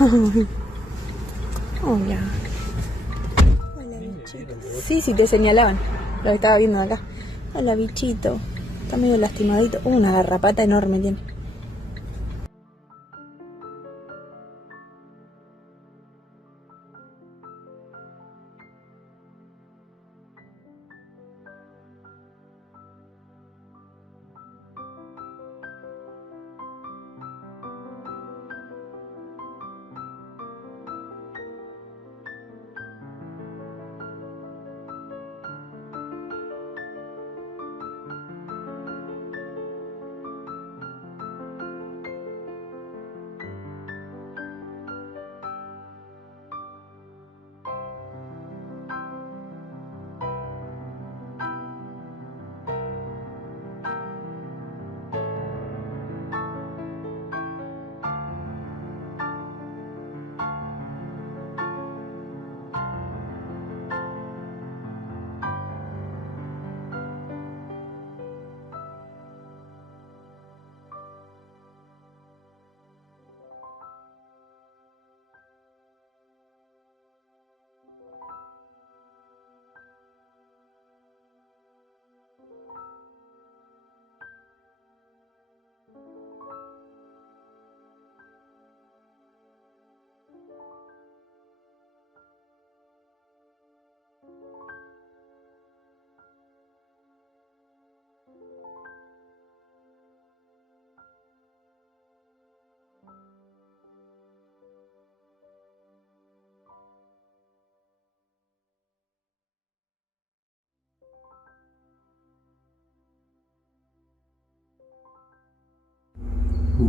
Hola. Hola, bichito. Sí, te señalaban. Lo estaba viendo de acá. Hola, bichito. Está medio lastimadito. Una garrapata enorme tiene.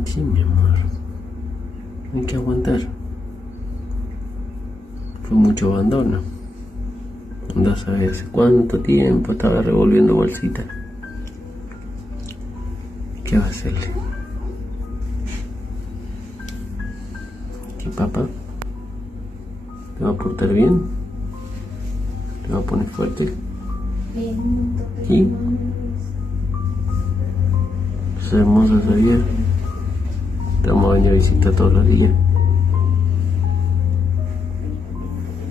Sí, mi amor. Hay que aguantar. Fue mucho abandono. Andás a ver hace cuánto tiempo estaba revolviendo bolsitas. ¿Qué va a hacerle? ¿Qué, papá? ¿Te va a portar bien? ¿Te va a poner fuerte? ¿Sí? Es hermosa esa vida. Te vamos a venir a visitar todos los días.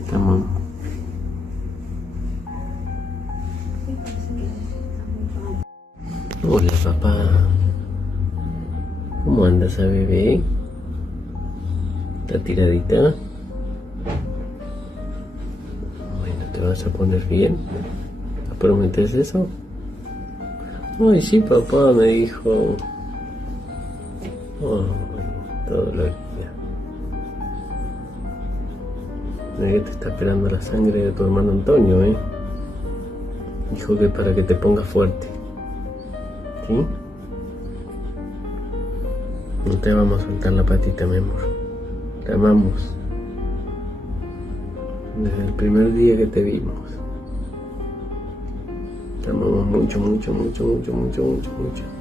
Te amamos. Hola, papá. ¿Cómo andas, bebé? ¿Está tiradita? Bueno, ¿te vas a poner bien? ¿Prometes eso? Ay, sí, papá me dijo. Oh, todo lo día. Mira que te está esperando la sangre de tu hermano Antonio, ¿eh? Dijo que para que te pongas fuerte. ¿Sí? No te vamos a soltar la patita, mi amor. Te amamos. Desde el primer día que te vimos. Te amamos mucho, mucho, mucho, mucho, mucho, mucho, mucho.